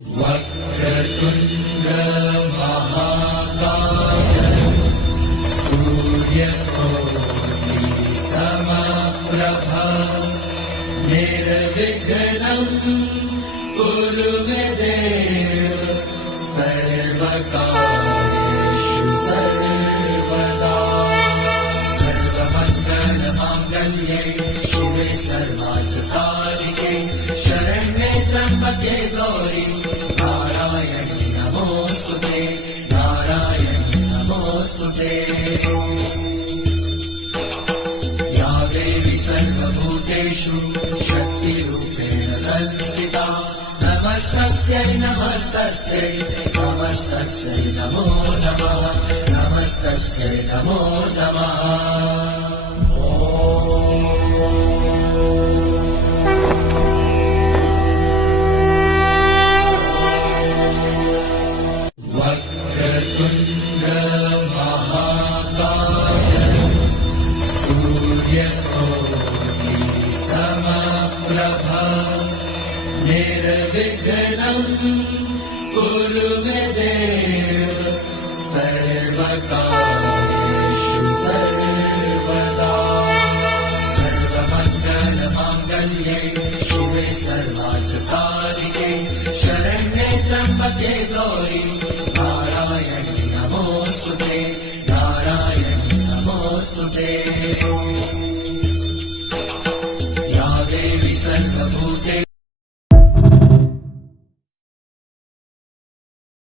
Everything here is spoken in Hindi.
वक्रतुण्ड महाकाय सूर्यकोटि समप्रभा निर्विघ्नं कुरु मे देव सर्वकार्येषु सर्वदा सर्वमङ्गलमाङ्गल्ये शिवे सर्वार्थसाधिके शरण्ये त्र्यम्बके गौरी नारायणी नमोस्तुते नारायणी नमोस्तुते या देवी सर्वभूतेषु शक्तिरूपेण संस्थिता नमस्तस्यै नमस्तस्यै नमस्तस्यै नमो नमः नमस्तस्यै नमो नमः वक्रतुण्ड महाकाय सूर्यकोटि समप्रभा निर्विघ्नं कुरु मे देव सर्वकार्येषु